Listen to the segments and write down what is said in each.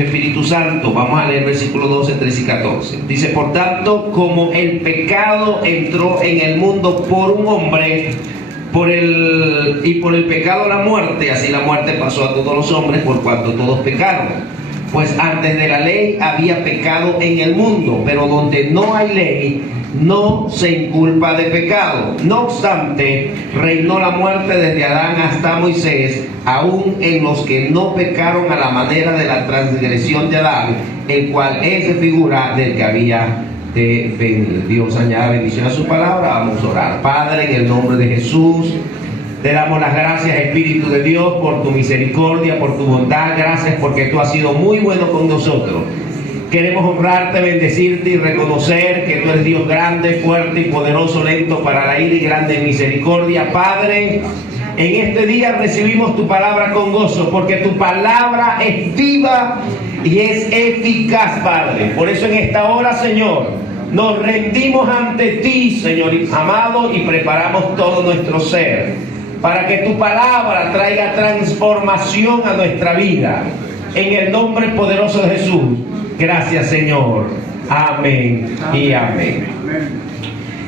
Espíritu Santo. Vamos a leer versículos 12, 13 y 14. Dice: por tanto, como el pecado entró en el mundo por un hombre, por el pecado la muerte, así la muerte pasó a todos los hombres por cuanto todos pecaron. Pues antes de la ley había pecado en el mundo, pero donde no hay ley no se inculpa de pecado. No obstante, reinó la muerte desde Adán hasta Moisés, aún en los que no pecaron a la manera de la transgresión de Adán, el cual es figura del que había de venir. Dios añada bendición a su palabra. Vamos a orar. Padre, en el nombre de Jesús, te damos las gracias, Espíritu de Dios, por tu misericordia, por tu bondad. Gracias porque tú has sido muy bueno con nosotros. Queremos honrarte, bendecirte y reconocer que tú eres Dios grande, fuerte y poderoso, lento para la ira y grande en misericordia. Padre, en este día recibimos tu palabra con gozo, porque tu palabra es viva y es eficaz, Padre. Por eso en esta hora, Señor, nos rendimos ante ti, Señor amado, y preparamos todo nuestro ser para que tu palabra traiga transformación a nuestra vida. En el nombre poderoso de Jesús. Gracias, Señor. Amén y amén.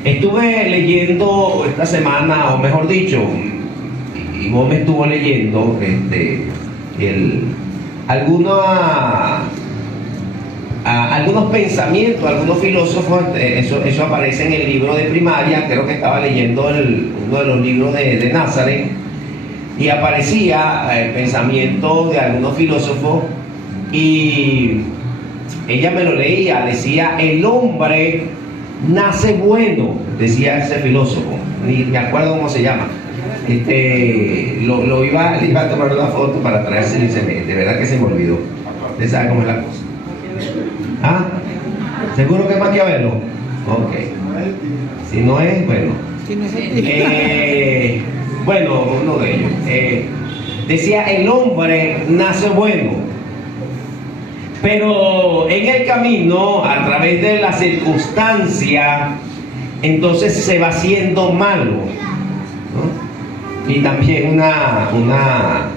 Estuve leyendo esta semana, o mejor dicho, y vos me estuvo leyendo algunos pensamientos, algunos filósofos. Eso aparece en el libro de primaria. Creo que estaba leyendo uno de los libros de Nazaret, y aparecía el pensamiento de algunos filósofos, y ella me lo leía. Decía: el hombre nace bueno, decía ese filósofo, ni me acuerdo cómo se llama. Lo iba a tomar una foto para traerse, y de verdad que se me olvidó. ¿Usted sabe cómo es la cosa? ¿Ah? ¿Seguro que es Maquiavelo? Ok. Si no es, bueno. Bueno, uno de ellos. Decía: el hombre nace bueno, pero en el camino, a través de la circunstancia, entonces se va haciendo malo, ¿no? Y también una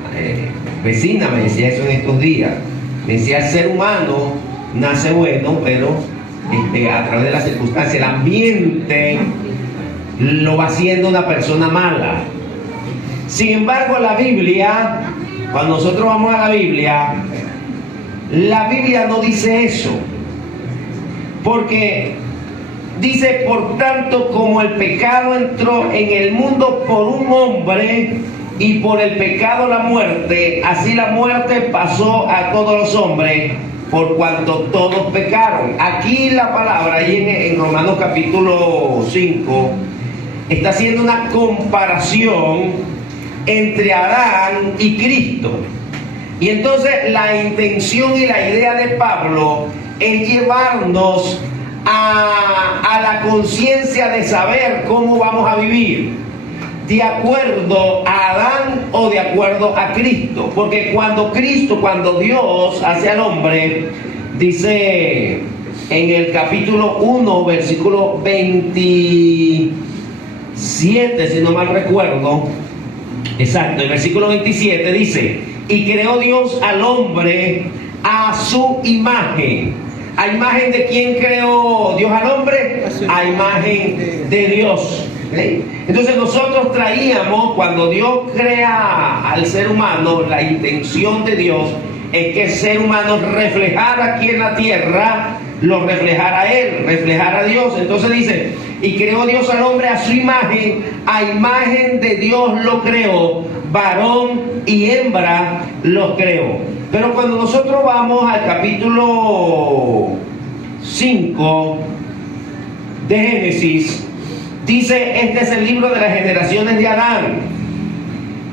vecina me decía eso en estos días. Me decía: el ser humano nace bueno, pero a través de la circunstancia, el ambiente lo va haciendo una persona mala. Sin embargo, la Biblia, cuando nosotros vamos a la Biblia no dice eso, porque dice: por tanto, como el pecado entró en el mundo por un hombre, y por el pecado la muerte, así la muerte pasó a todos los hombres, por cuanto todos pecaron. Aquí la palabra, ahí en Romanos capítulo 5, está haciendo una comparación entre Adán y Cristo. Y entonces la intención y la idea de Pablo es llevarnos a la conciencia de saber cómo vamos a vivir, de acuerdo a Adán o de acuerdo a Cristo. Porque cuando Dios hace al hombre, dice en el capítulo 1, versículo 27, si no mal recuerdo, exacto, el versículo 27 dice: y creó Dios al hombre a su imagen. ¿A imagen de quién creó Dios al hombre? A imagen de Dios. ¿Sí? Entonces nosotros traíamos, cuando Dios crea al ser humano, la intención de Dios es que el ser humano reflejara aquí en la tierra, lo reflejara a Él, reflejara a Dios. Entonces dice: y creó Dios al hombre a su imagen, a imagen de Dios lo creó, varón y hembra los creó. Pero cuando nosotros vamos al capítulo 5 de Génesis, dice: este es el libro de las generaciones de Adán.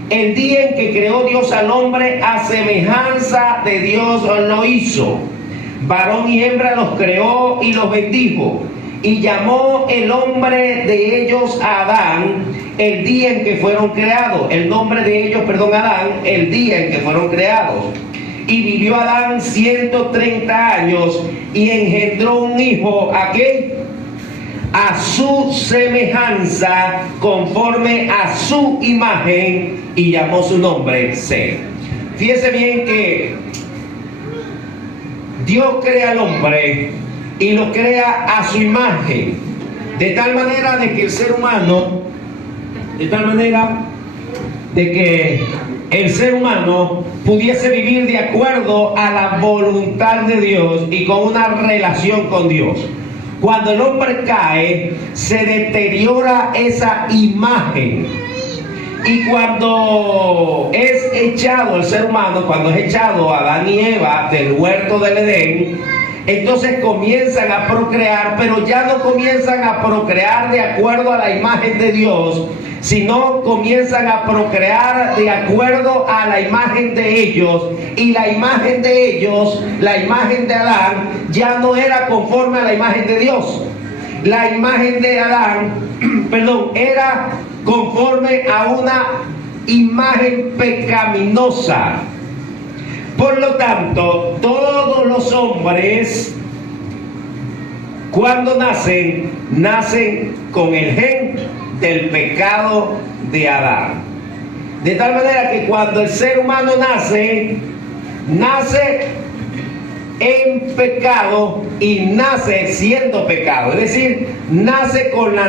El día en que creó Dios al hombre, a semejanza de Dios lo hizo. Varón y hembra los creó y los bendijo. Y llamó el hombre de ellos a Adán el día en que fueron creados. El nombre de ellos, Adán, el día en que fueron creados. Y vivió Adán 130 años y engendró un hijo. ¿A qué? A su semejanza, conforme a su imagen, y llamó su nombre Seth. Fíjese bien que Dios crea al hombre y lo crea a su imagen, de tal manera de que el ser humano, pudiese vivir de acuerdo a la voluntad de Dios y con una relación con Dios. Cuando el hombre cae, se deteriora esa imagen. Y cuando es echado el ser humano, cuando es echado Adán y Eva del huerto del Edén, entonces comienzan a procrear, pero ya no comienzan a procrear de acuerdo a la imagen de Dios, sino comienzan a procrear de acuerdo a la imagen de ellos. Y la imagen de ellos, la imagen de Adán, ya no era conforme a la imagen de Dios. La imagen de Adán, era conforme a una imagen pecaminosa. Por lo tanto, todos los hombres, cuando nacen con el gen del pecado de Adán. De tal manera que cuando el ser humano nace en pecado y nace siendo pecado, es decir, nace con la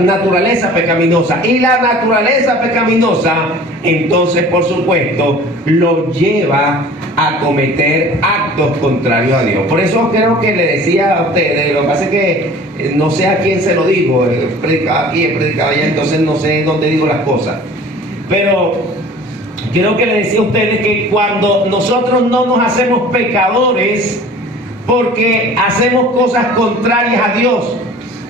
naturaleza pecaminosa, y la naturaleza pecaminosa entonces por supuesto lo lleva a cometer actos contrarios a Dios. Por eso creo que le decía a ustedes, lo que pasa es que no sé a quién se lo digo, he predicado aquí, he predicado allá, entonces no sé dónde digo las cosas, pero creo que le decía a ustedes que cuando nosotros no nos hacemos pecadores porque hacemos cosas contrarias a Dios,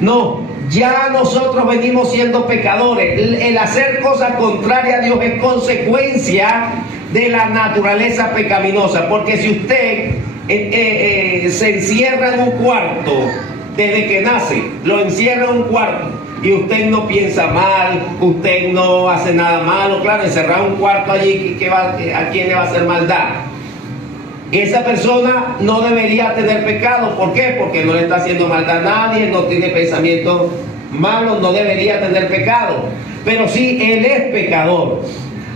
no, ya nosotros venimos siendo pecadores. El hacer cosas contrarias a Dios es consecuencia de la naturaleza pecaminosa, porque si usted se encierra en un cuarto desde que nace, lo encierra en un cuarto, y usted no piensa mal, usted no hace nada malo, claro, encerrar un cuarto allí, ¿a quién le va a hacer maldad? Esa persona no debería tener pecado. ¿Por qué? Porque no le está haciendo maldad a nadie, no tiene pensamientos malos, no debería tener pecado. Pero sí, él es pecador.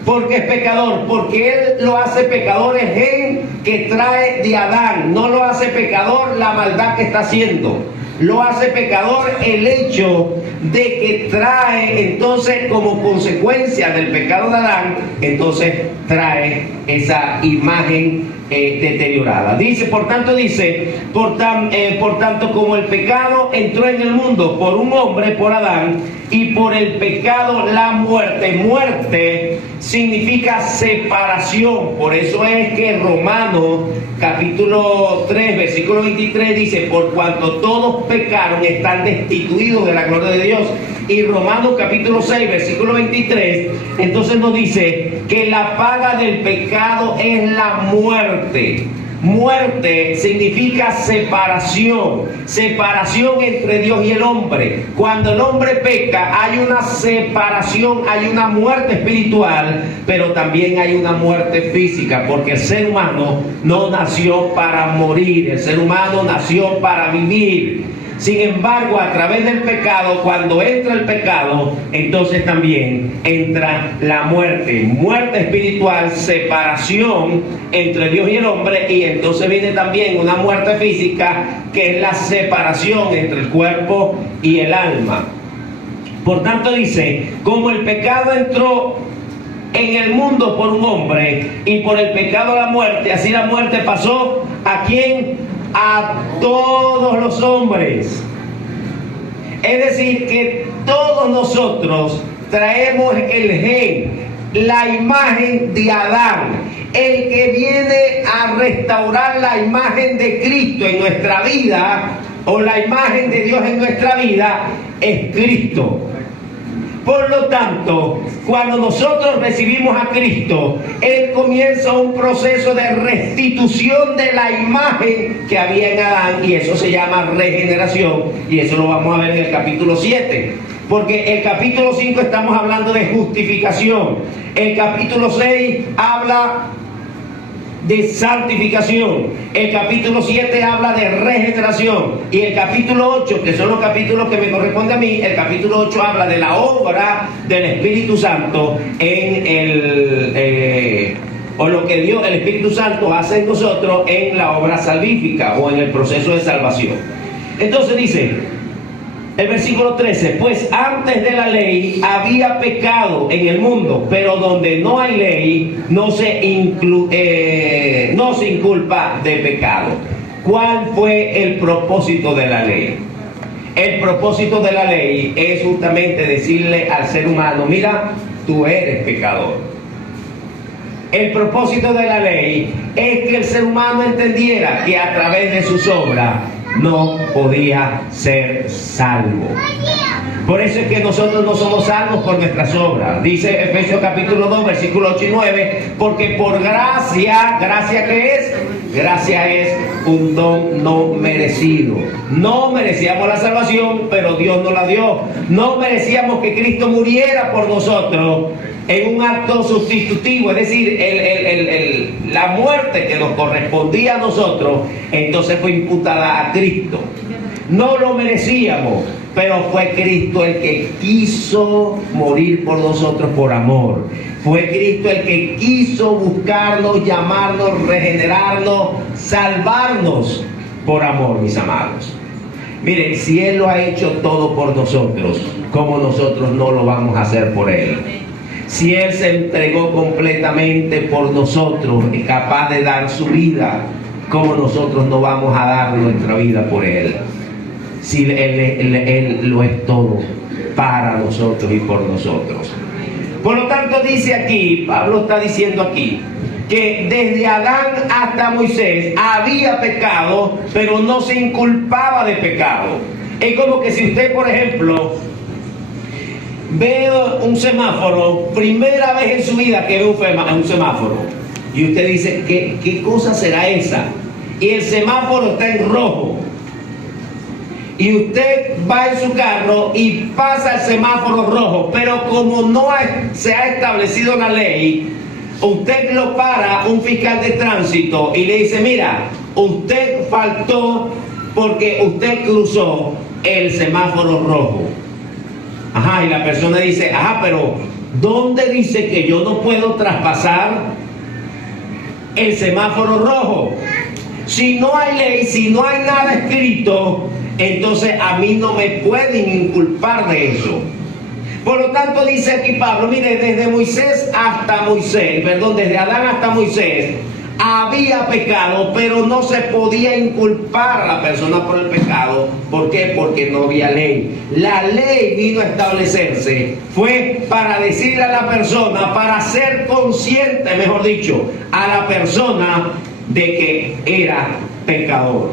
¿Por qué es pecador? Porque él lo hace pecador el gen que trae de Adán, no lo hace pecador la maldad que está haciendo. Lo hace pecador el hecho de que trae entonces como consecuencia del pecado de Adán, entonces trae esa imagen deteriorada. Dice, por tanto, como el pecado entró en el mundo por un hombre, por Adán, y por el pecado la muerte. Muerte significa separación. Por eso es que Romanos capítulo 3 versículo 23 dice, por cuanto todos pecaron están destituidos de la gloria de Dios. Y Romanos capítulo 6 versículo 23 entonces nos dice que la paga del pecado es la muerte. Muerte significa separación entre Dios y el hombre. Cuando el hombre peca hay una separación, hay una muerte espiritual, pero también hay una muerte física, porque el ser humano no nació para morir, el ser humano nació para vivir. Sin embargo, a través del pecado, cuando entra el pecado, entonces también entra la muerte. Muerte espiritual, separación entre Dios y el hombre, y entonces viene también una muerte física, que es la separación entre el cuerpo y el alma. Por tanto dice, como el pecado entró en el mundo por un hombre, y por el pecado la muerte, así la muerte pasó ¿a quién? A todos los hombres. Es decir, que todos nosotros traemos el gen, la imagen de Adán. El que viene a restaurar la imagen de Cristo en nuestra vida, o la imagen de Dios en nuestra vida, es Cristo. Por lo tanto, cuando nosotros recibimos a Cristo, Él comienza un proceso de restitución de la imagen que había en Adán, y eso se llama regeneración, y eso lo vamos a ver en el capítulo 7. Porque el capítulo 5 estamos hablando de justificación, el capítulo 6 habla de santificación, el capítulo 7 habla de regeneración, y el capítulo 8, que son los capítulos que me corresponde a mí, el capítulo 8 habla de la obra del Espíritu Santo en o lo que Dios, el Espíritu Santo, hace en nosotros en la obra salvífica o en el proceso de salvación. Entonces dice el versículo 13: pues antes de la ley había pecado en el mundo, pero donde no hay ley no se inculpa de pecado. ¿Cuál fue el propósito de la ley? El propósito de la ley es justamente decirle al ser humano: mira, tú eres pecador. El propósito de la ley es que el ser humano entendiera que a través de sus obras no podía ser salvo. Por eso es que nosotros no somos salvos por nuestras obras. Dice Efesios capítulo 2, versículos 8 y 9, porque por gracia, ¿gracia qué es? Gracia es un don no merecido. No merecíamos la salvación, pero Dios nos la dio. No merecíamos que Cristo muriera por nosotros en un acto sustitutivo, es decir, la muerte que nos correspondía a nosotros, entonces fue imputada a Cristo. No lo merecíamos, pero fue Cristo el que quiso morir por nosotros por amor. Fue Cristo el que quiso buscarnos, llamarnos, regenerarnos, salvarnos por amor, mis amados. Miren, si Él lo ha hecho todo por nosotros, ¿cómo nosotros no lo vamos a hacer por Él? Si Él se entregó completamente por nosotros, es capaz de dar su vida, ¿cómo nosotros no vamos a dar nuestra vida por Él? Si Él lo es todo para nosotros y por nosotros. Por lo tanto, dice aquí, Pablo está diciendo aquí, que desde Adán hasta Moisés había pecado, pero no se inculpaba de pecado. Es como que si usted, por ejemplo, ve un semáforo, primera vez en su vida que ve un semáforo, y usted dice, ¿qué cosa será esa? Y el semáforo está en rojo. Y usted va en su carro y pasa el semáforo rojo, pero como no se ha establecido la ley, usted lo para un fiscal de tránsito y le dice: mira, usted faltó porque usted cruzó el semáforo rojo. Ajá, y la persona dice: ajá, pero ¿dónde dice que yo no puedo traspasar el semáforo rojo? Si no hay ley, si no hay nada escrito, entonces a mí no me pueden inculpar de eso. Por lo tanto, dice aquí Pablo, mire, desde Adán hasta Moisés había pecado, pero no se podía inculpar a la persona por el pecado. ¿Por qué? Porque no había ley. La ley vino a establecerse, fue para decirle a la persona, para ser consciente, mejor dicho, a la persona de que era pecador.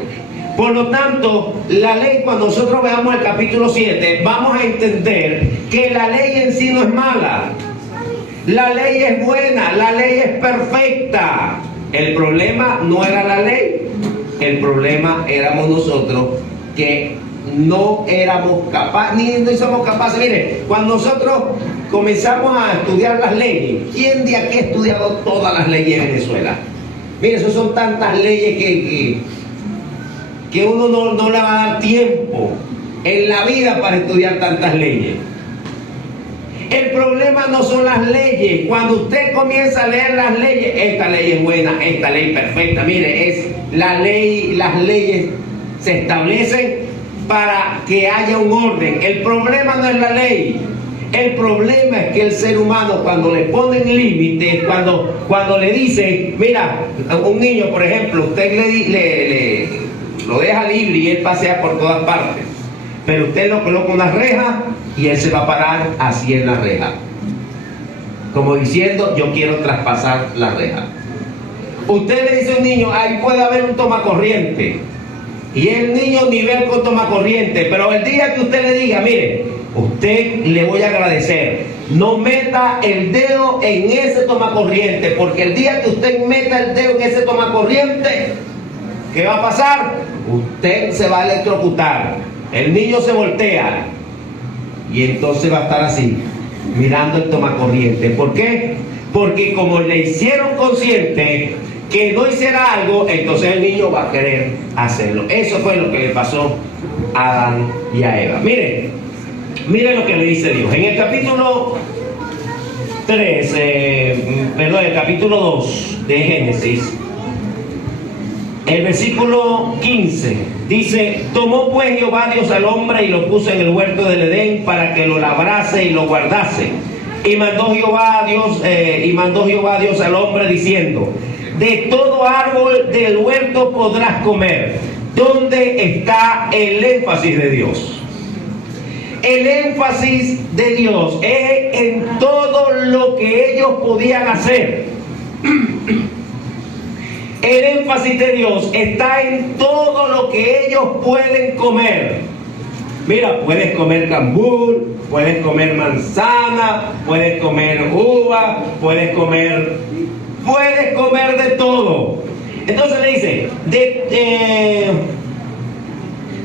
Por lo tanto, la ley, cuando nosotros veamos el capítulo 7, vamos a entender que la ley en sí no es mala. La ley es buena, la ley es perfecta. El problema no era la ley, el problema éramos nosotros, que no éramos capaces, ni no somos capaces. Mire, cuando nosotros comenzamos a estudiar las leyes, ¿quién de aquí ha estudiado todas las leyes de Venezuela? Mire, eso son tantas leyes que uno no le va a dar tiempo en la vida para estudiar tantas leyes. El problema no son las leyes. Cuando usted comienza a leer las leyes, esta ley es buena, esta ley perfecta, mire, es la ley, las leyes se establecen para que haya un orden. El problema no es la ley. El problema es que el ser humano, cuando le ponen límites, cuando le dicen, mira, un niño, por ejemplo, usted lo deja libre y él pasea por todas partes, pero usted lo coloca una reja y él se va a parar así en la reja, como diciendo: yo quiero traspasar la reja. Usted le dice a un niño: ahí puede haber un tomacorriente, y el niño ni ve con tomacorriente, pero el día que usted le diga: mire, usted, le voy a agradecer, no meta el dedo en ese tomacorriente, porque el día que usted meta el dedo en ese tomacorriente, ¿qué va a pasar? Usted se va a electrocutar. El niño se voltea y entonces va a estar así, mirando el tomacorriente. ¿Por qué? Porque como le hicieron consciente que no hiciera algo, entonces el niño va a querer hacerlo. Eso fue lo que le pasó a Adán y a Eva. Miren lo que le dice Dios. En el capítulo 3, el capítulo 2 de Génesis, el versículo 15, dice: tomó pues Jehová Dios al hombre y lo puso en el huerto del Edén para que lo labrase y lo guardase. Y mandó Jehová Dios al hombre diciendo: de todo árbol del huerto podrás comer. ¿Dónde está el énfasis de Dios? El énfasis de Dios es en todo lo que ellos podían hacer. El énfasis de Dios está en todo lo que ellos pueden comer. Mira, puedes comer cambur, puedes comer manzana, puedes comer uva, puedes comer de todo. Entonces le dice: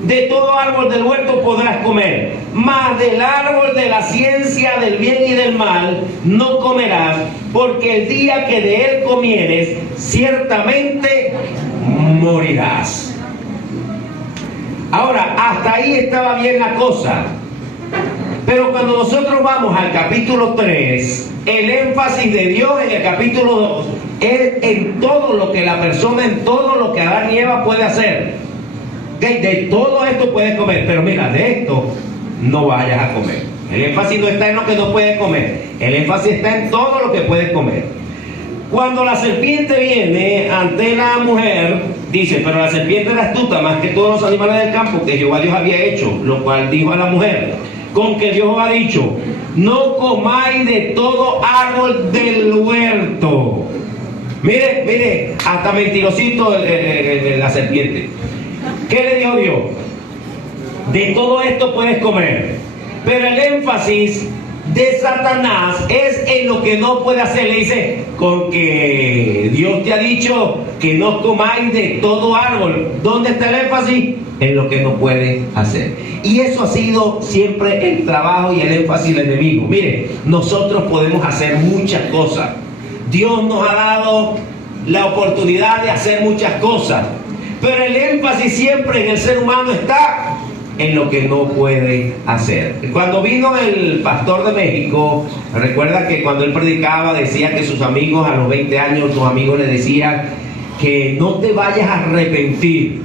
de todo árbol del huerto podrás comer, mas del árbol de la ciencia del bien y del mal no comerás, porque el día que de él comieres, ciertamente morirás. Ahora, hasta ahí estaba bien la cosa. Pero cuando nosotros vamos al capítulo 3, el énfasis de Dios en el capítulo 2 es en todo lo que la persona, en todo lo que Adán y Eva puede hacer. De todo esto puedes comer, pero mira, de esto no vayas a comer. El énfasis no está en lo que no puedes comer, el énfasis está en todo lo que puedes comer. Cuando la serpiente viene ante la mujer, dice: pero la serpiente era astuta más que todos los animales del campo que Jehová Dios había hecho, lo cual dijo a la mujer: con que Dios ha dicho, no comáis de todo árbol del huerto. Mire, hasta mentirosito la serpiente. ¿Qué le dijo Dios? De todo esto puedes comer. Pero el énfasis de Satanás es en lo que no puede hacer. Le dice: con que Dios te ha dicho que no comáis de todo árbol. ¿Dónde está el énfasis? En lo que no puede hacer. Y eso ha sido siempre el trabajo y el énfasis del enemigo. Mire, nosotros podemos hacer muchas cosas. Dios nos ha dado la oportunidad de hacer muchas cosas, pero el énfasis siempre en el ser humano está en lo que no puede hacer. Cuando vino el pastor de México, recuerda que cuando él predicaba decía que sus amigos a los 20 años, sus amigos le decían que no te vayas a arrepentir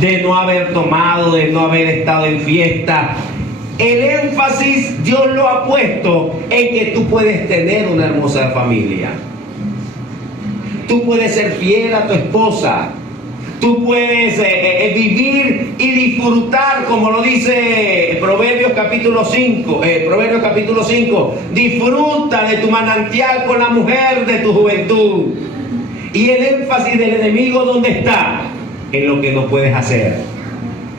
de no haber tomado, de no haber estado en fiesta. El énfasis Dios lo ha puesto en que tú puedes tener una hermosa familia. Tú puedes ser fiel a tu esposa. Tú puedes vivir y disfrutar, como lo dice Proverbios capítulo 5. Proverbios capítulo 5. Disfruta de tu manantial con la mujer de tu juventud. Y el énfasis del enemigo, ¿dónde está? En lo que no puedes hacer.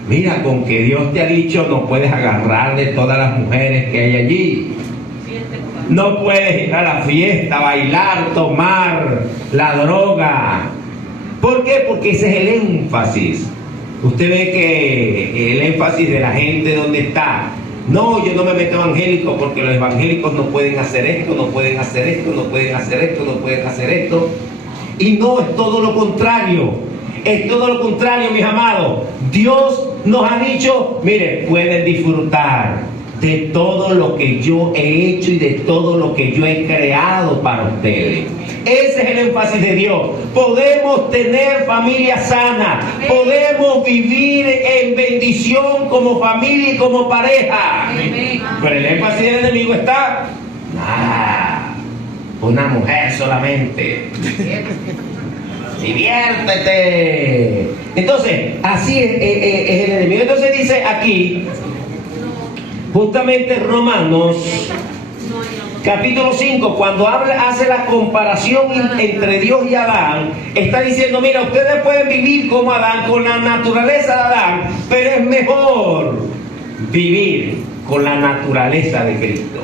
Mira, con que Dios te ha dicho, no puedes agarrar de todas las mujeres que hay allí. No puedes ir a la fiesta, bailar, tomar la droga. ¿Por qué? Porque ese es el énfasis. Usted ve que el énfasis de la gente, ¿dónde está? No, yo no me meto evangélico porque los evangélicos no pueden hacer esto, no pueden hacer esto, no pueden hacer esto, no pueden hacer esto. Y no, es todo lo contrario. Es todo lo contrario, mis amados. Dios nos ha dicho: mire, pueden disfrutar de todo lo que yo he hecho y de todo lo que yo he creado para ustedes. Ese es el énfasis de Dios. Podemos tener familia sana, podemos vivir en bendición como familia y como pareja. Pero el énfasis del enemigo está: una mujer solamente. Diviértete. Entonces, así es el enemigo. Entonces dice aquí, justamente Romanos capítulo 5, cuando hace la comparación entre Dios y Adán, está diciendo: mira, ustedes pueden vivir como Adán, con la naturaleza de Adán, pero es mejor vivir con la naturaleza de Cristo.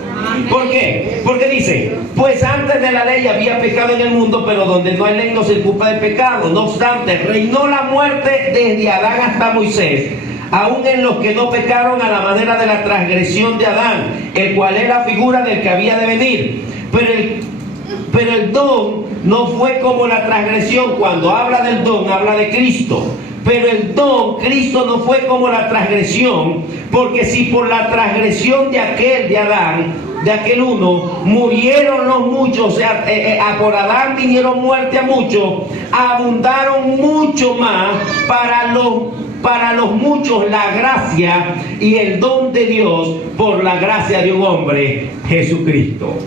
¿Por qué? Porque dice: pues antes de la ley había pecado en el mundo, pero donde no hay ley no se culpa de pecado. No obstante, reinó la muerte desde Adán hasta Moisés, aún en los que no pecaron a la manera de la transgresión de Adán, el cual era figura del que había de venir. Pero el don no fue como la transgresión. Cuando habla del don, habla de Cristo. Pero el don, Cristo, no fue como la transgresión, porque si por la transgresión de aquel, de Adán, de aquel uno, murieron los muchos, o sea, por Adán vinieron muerte a muchos, abundaron mucho más para los muchos la gracia y el don de Dios por la gracia de un hombre, Jesucristo.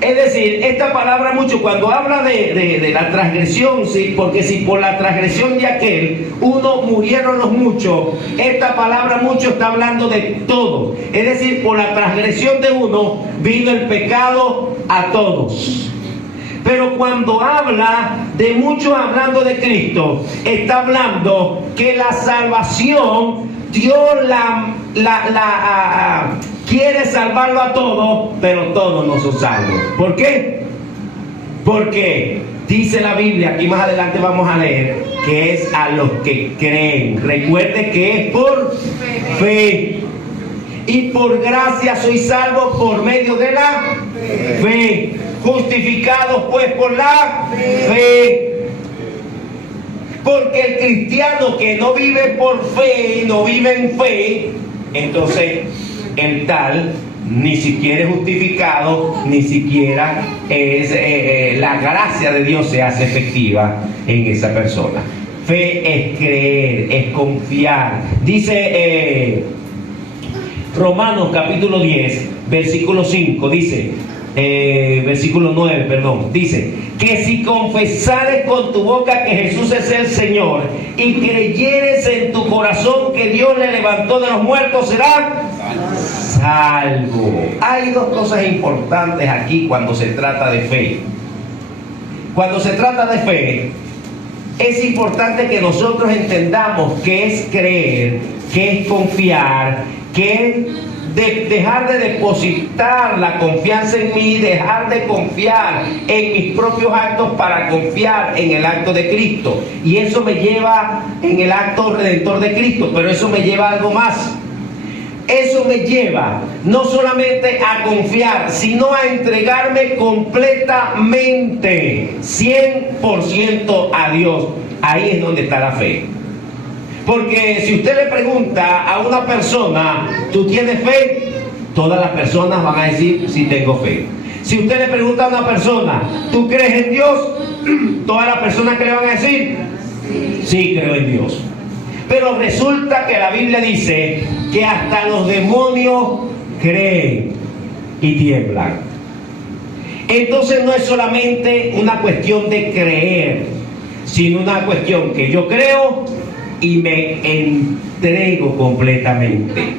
Es decir, esta palabra mucho, cuando habla de la transgresión, ¿sí? Porque si por la transgresión de aquel uno murieron los muchos, esta palabra mucho está hablando de todo. Es decir, por la transgresión de uno vino el pecado a todos. Pero cuando habla de muchos hablando de Cristo, está hablando que la salvación, Dios quiere salvarlo a todos, pero todos no son salvos. ¿Por qué? Porque dice la Biblia, aquí más adelante vamos a leer, que es a los que creen. Recuerde que es por fe. Y por gracia soy salvo por medio de la fe. Justificados pues por la fe. Porque el cristiano que no vive por fe, no vive en fe, entonces el tal ni siquiera es justificado, ni siquiera es la gracia de Dios se hace efectiva en esa persona. Fe es creer, es confiar. Dice Romanos capítulo 10, versículo 5, versículo 9, perdón, dice que si confesares con tu boca que Jesús es el Señor y creyeres en tu corazón que Dios le levantó de los muertos, serás salvo. Hay dos cosas importantes aquí cuando se trata de fe. Cuando se trata de fe, es importante que nosotros entendamos qué es creer, qué es confiar, qué es dejar de depositar la confianza en mí, dejar de confiar en mis propios actos para confiar en el acto de Cristo. Y eso me lleva en el acto redentor de Cristo, pero eso me lleva a algo más. Eso me lleva no solamente a confiar, sino a entregarme completamente, 100% a Dios. Ahí es donde está la fe. Porque si usted le pregunta a una persona, ¿tú tienes fe? Todas las personas van a decir, sí tengo fe. Si usted le pregunta a una persona, ¿tú crees en Dios? Todas las personas que le van a decir, sí creo en Dios. Pero resulta que la Biblia dice que hasta los demonios creen y tiemblan. Entonces no es solamente una cuestión de creer, sino una cuestión que yo creo y me entrego completamente.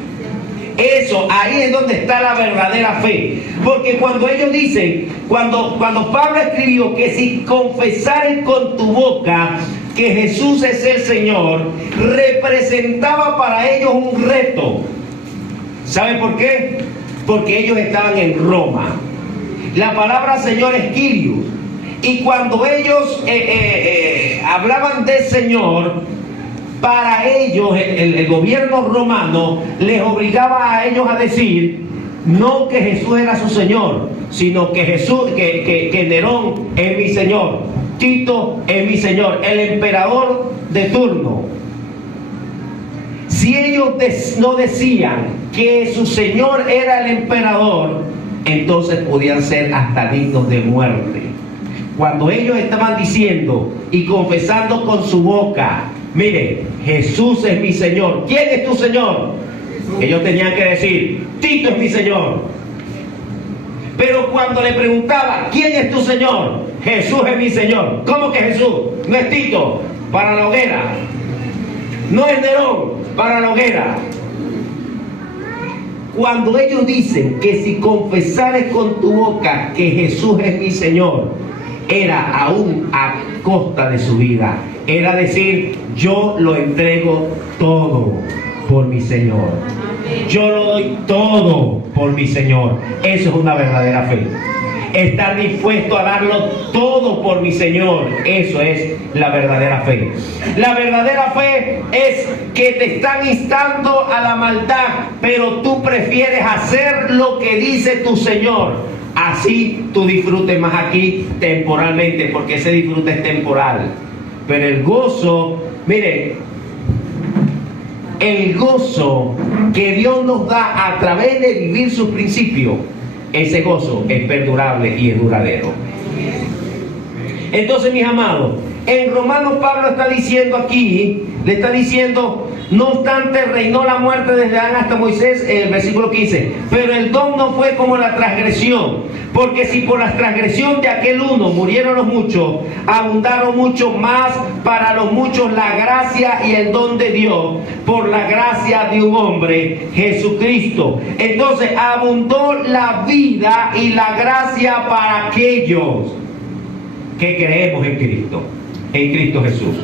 Eso, ahí es donde está la verdadera fe. Porque cuando ellos dicen, cuando Pablo escribió que si confesares con tu boca que Jesús es el Señor, representaba para ellos un reto. ¿Saben por qué? Porque ellos estaban en Roma. La palabra Señor es Kyrios. Y cuando ellos hablaban de Señor, para ellos el gobierno romano les obligaba a ellos a decir no que Jesús era su Señor, sino que que Nerón es mi Señor, Tito es mi Señor, el emperador de turno. Si ellos no decían que su Señor era el emperador, entonces podían ser hasta dignos de muerte. Cuando ellos estaban diciendo y confesando con su boca, mire, Jesús es mi Señor. ¿Quién es tu Señor? Ellos tenían que decir, Tito es mi Señor. Pero cuando le preguntaba, ¿quién es tu Señor? Jesús es mi Señor. ¿Cómo que Jesús? No es Tito, para la hoguera. No es Nerón, para la hoguera. Cuando ellos dicen que si confesares con tu boca que Jesús es mi Señor, era aún a costa de su vida. Era decir, yo lo entrego todo por mi Señor. Yo lo doy todo por mi Señor. Eso es una verdadera fe. Estar dispuesto a darlo todo por mi Señor. Eso es la verdadera fe. La verdadera fe es que te están instando a la maldad, pero tú prefieres hacer lo que dice tu Señor. Así tú disfrutes más aquí temporalmente, porque ese disfrute es temporal. Pero el gozo, mire, el gozo que Dios nos da a través de vivir sus principios, ese gozo es perdurable y es duradero. Entonces, mis amados, en Romanos Pablo está diciendo aquí, le está diciendo, no obstante reinó la muerte desde Adán hasta Moisés, el versículo 15, pero el don no fue como la transgresión, porque si por la transgresión de aquel uno murieron los muchos, abundaron mucho más para los muchos la gracia y el don de Dios, por la gracia de un hombre, Jesucristo. Entonces abundó la vida y la gracia para aquellos que creemos en Cristo Jesús.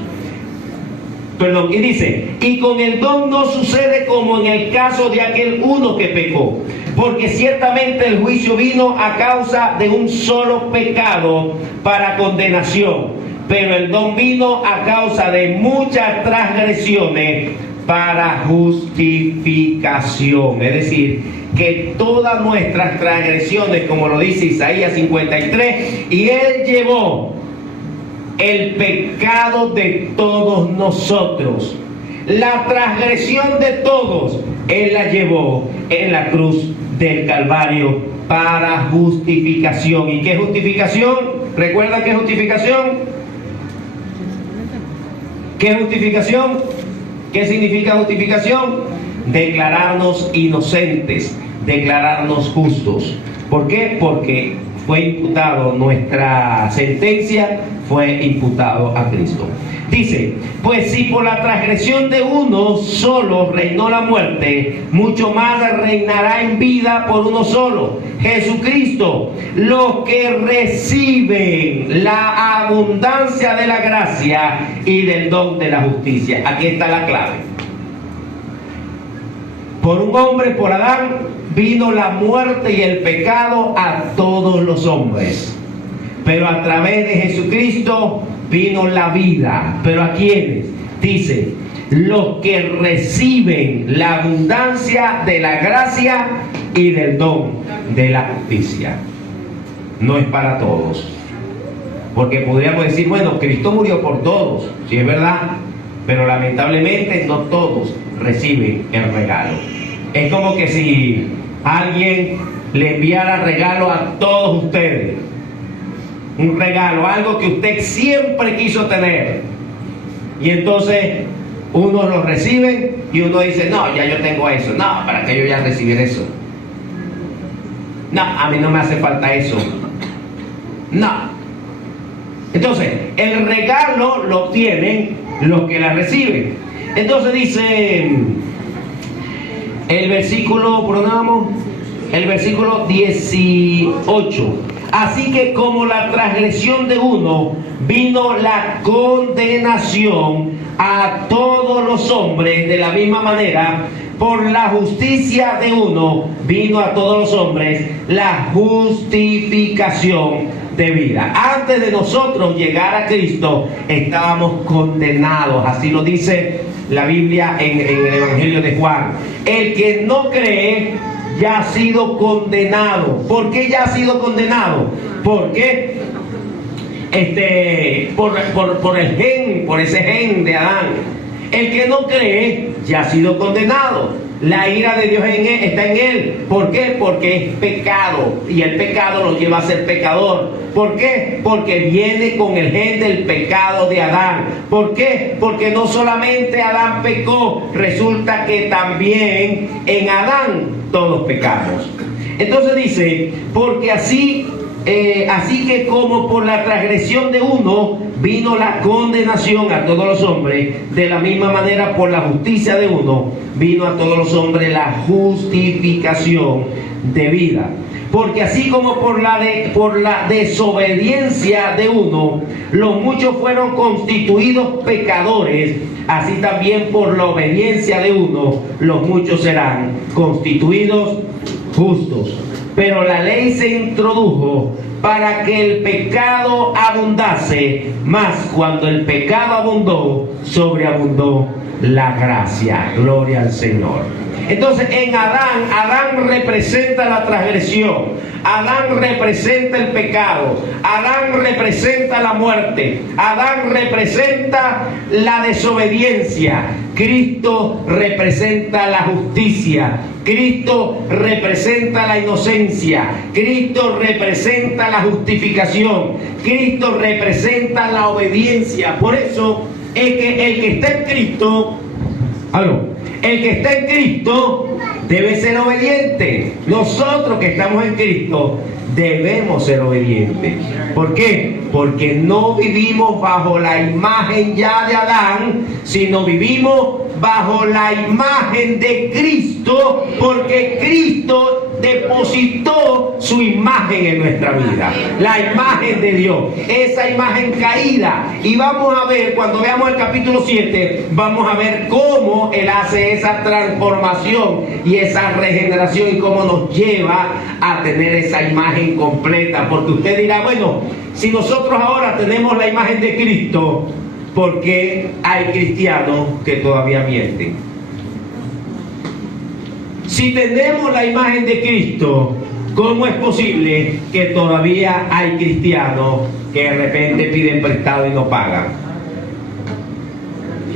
Perdón, y dice, y con el don no sucede como en el caso de aquel uno que pecó, porque ciertamente el juicio vino a causa de un solo pecado para condenación, pero el don vino a causa de muchas transgresiones para justificación. Es decir, que todas nuestras transgresiones, como lo dice Isaías 53, y Él llevó el pecado de todos nosotros, la transgresión de todos, Él la llevó en la cruz del Calvario para justificación. ¿Y qué justificación? ¿Recuerdan qué justificación? ¿Qué justificación? ¿Qué significa justificación? Declararnos inocentes, declararnos justos. ¿Por qué? Porque fue imputado, nuestra sentencia fue imputado a Cristo. Dice, pues si por la transgresión de uno solo reinó la muerte, mucho más reinará en vida por uno solo, Jesucristo, los que reciben la abundancia de la gracia y del don de la justicia. Aquí está la clave. Por un hombre, por Adán, vino la muerte y el pecado a todos los hombres. Pero a través de Jesucristo vino la vida. ¿Pero a quiénes? Dice, los que reciben la abundancia de la gracia y del don de la justicia. No es para todos. Porque podríamos decir, bueno, Cristo murió por todos. Sí, es verdad. Pero lamentablemente no todos reciben el regalo. Es como que si alguien le enviara regalo a todos ustedes, un regalo, algo que usted siempre quiso tener, y entonces unos lo reciben y uno dice, no, ya yo tengo eso, no, ¿para qué yo ya recibir eso? No, a mí no me hace falta eso, no. Entonces el regalo lo obtienen los que la reciben. Entonces dice el versículo, perdonamos, el versículo 18. Así que como la transgresión de uno vino la condenación a todos los hombres, de la misma manera, por la justicia de uno vino a todos los hombres la justificación de vida. Antes de nosotros llegar a Cristo estábamos condenados, así lo dice la Biblia en el Evangelio de Juan. El que no cree ya ha sido condenado. ¿Por qué ya ha sido condenado? Porque por el gen, por ese gen de Adán. El que no cree ya ha sido condenado. La ira de Dios está en él. ¿Por qué? Porque es pecado, y el pecado lo lleva a ser pecador. ¿Por qué? Porque viene con el gen del pecado de Adán. ¿Por qué? Porque no solamente Adán pecó, resulta que también en Adán todos pecamos. Entonces dice, porque así que como por la transgresión de uno vino la condenación a todos los hombres, de la misma manera por la justicia de uno vino a todos los hombres la justificación de vida. Porque así como por la desobediencia de uno los muchos fueron constituidos pecadores, así también por la obediencia de uno los muchos serán constituidos justos. Pero la ley se introdujo para que el pecado abundase, mas cuando el pecado abundó, sobreabundó la gracia. Gloria al Señor. Entonces en Adán representa la transgresión, Adán representa el pecado, Adán representa la muerte, Adán representa la desobediencia, Cristo representa la justicia, Cristo representa la inocencia, Cristo representa la justificación, Cristo representa la obediencia. Por eso es que el que está en Cristo, el que está en Cristo debe ser obediente. Nosotros que estamos en Cristo debemos ser obedientes. ¿Por qué? Porque no vivimos bajo la imagen ya de Adán, sino vivimos bajo la imagen de Cristo, porque Cristo depositó su imagen en nuestra vida, la imagen de Dios, esa imagen caída. Y vamos a ver, cuando veamos el capítulo 7, vamos a ver cómo Él hace esa transformación y esa regeneración y cómo nos lleva a tener esa imagen completa. Porque usted dirá, bueno, si nosotros ahora tenemos la imagen de Cristo, ¿por qué hay cristianos que todavía mienten? Si tenemos la imagen de Cristo, ¿cómo es posible que todavía hay cristianos que de repente piden prestado y no pagan?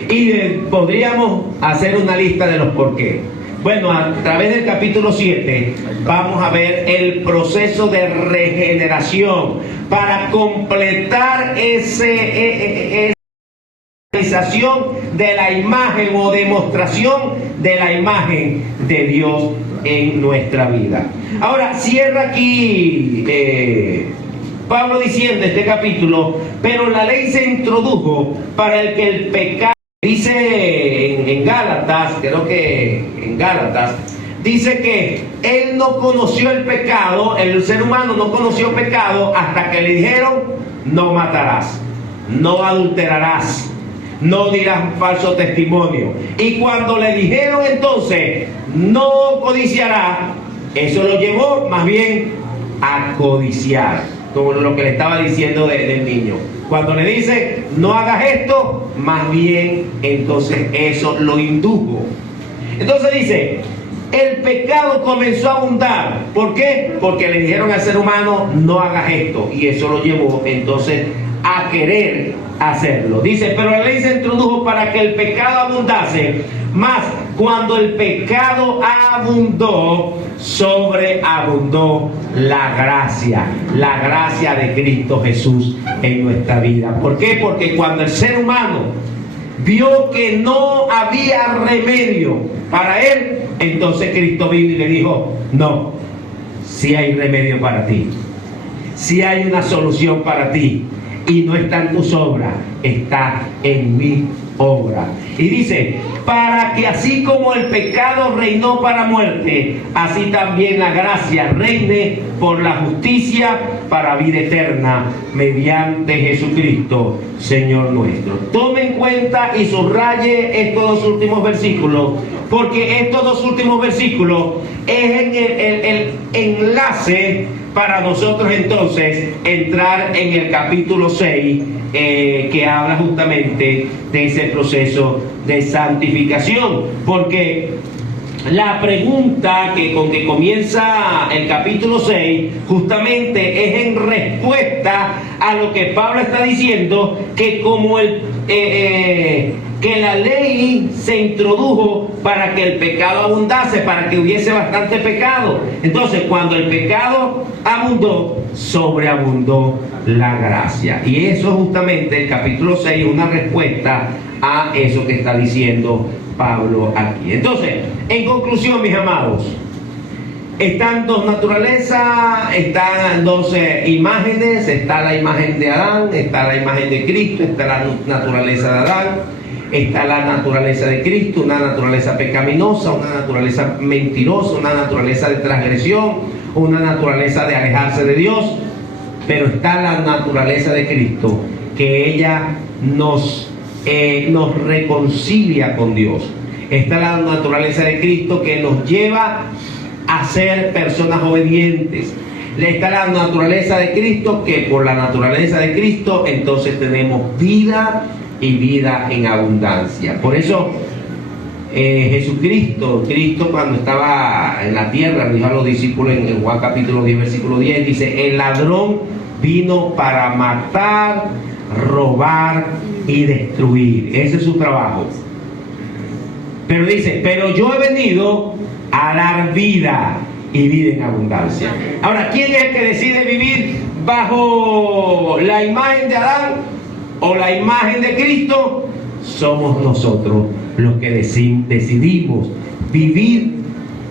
Y podríamos hacer una lista de los por qué. Bueno, a través del capítulo 7 vamos a ver el proceso de regeneración para completar esa realización de la imagen o demostración de la imagen de Dios en nuestra vida. Ahora cierra aquí Pablo diciendo este capítulo, pero la ley se introdujo para el que el pecado, dice en Gálatas, creo que en Gálatas, dice que él no conoció el pecado, el ser humano no conoció pecado hasta que le dijeron, no matarás, no adulterarás, no dirás falso testimonio. Y cuando le dijeron entonces, no codiciarás, eso lo llevó más bien a codiciar, como lo que le estaba diciendo del niño. Cuando le dice, no hagas esto, más bien entonces eso lo indujo. Entonces dice, el pecado comenzó a abundar. ¿Por qué? Porque le dijeron al ser humano, no hagas esto. Y eso lo llevó entonces a querer hacerlo. Dice, pero la ley se introdujo para que el pecado abundase, mas cuando el pecado abundó, sobreabundó la gracia de Cristo Jesús en nuestra vida. ¿Por qué? Porque cuando el ser humano vio que no había remedio para él, entonces Cristo vino y le dijo, no, sí hay remedio para ti, sí hay una solución para ti, y no está en tus obras, está en mi obra. Y dice, para que así como el pecado reinó para muerte, así también la gracia reine por la justicia para vida eterna, mediante Jesucristo, Señor nuestro. Tome en cuenta y subraye estos dos últimos versículos, porque estos dos últimos versículos es el enlace para nosotros entonces entrar en el capítulo 6, que habla justamente de ese proceso de santificación. Porque la pregunta con que comienza el capítulo 6 justamente es en respuesta a lo que Pablo está diciendo, que como que la ley se introdujo para que el pecado abundase, para que hubiese bastante pecado. Entonces, cuando el pecado abundó, sobreabundó la gracia. Y eso justamente el capítulo 6 es una respuesta a eso que está diciendo Pablo aquí. Entonces, en conclusión, mis amados, están dos naturalezas, están dos imágenes, está la imagen de Adán, está la imagen de Cristo, está la naturaleza de Adán, está la naturaleza de Cristo, una naturaleza pecaminosa, una naturaleza mentirosa, una naturaleza de transgresión, una naturaleza de alejarse de Dios, pero está la naturaleza de Cristo, que ella nos reconcilia con Dios. Está la naturaleza de Cristo que nos lleva a ser personas obedientes. Está la naturaleza de Cristo, que por la naturaleza de Cristo entonces tenemos vida y vida en abundancia. Por eso Jesucristo, Cristo cuando estaba en la tierra, dijo a los discípulos en Juan capítulo 10, versículo 10, dice: el ladrón vino para matar, robar y destruir. Ese es su trabajo. Pero dice: pero yo he venido a dar vida y vida en abundancia. Ahora, ¿quién es el que decide vivir bajo la imagen de Adán o la imagen de Cristo? Somos nosotros los que decidimos vivir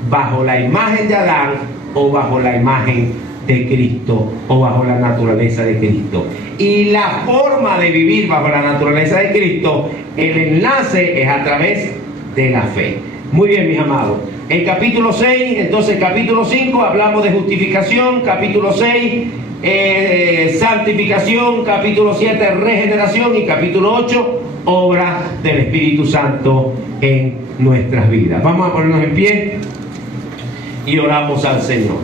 bajo la imagen de Adán o bajo la imagen de Cristo o bajo la naturaleza de Cristo. Y la forma de vivir bajo la naturaleza de Cristo, el enlace es a través de la fe. Muy bien, mis amados. En capítulo 6, entonces capítulo 5 hablamos de justificación, capítulo 6 santificación, capítulo 7 regeneración y capítulo 8 obra del Espíritu Santo en nuestras vidas. Vamos a ponernos en pie y oramos al Señor.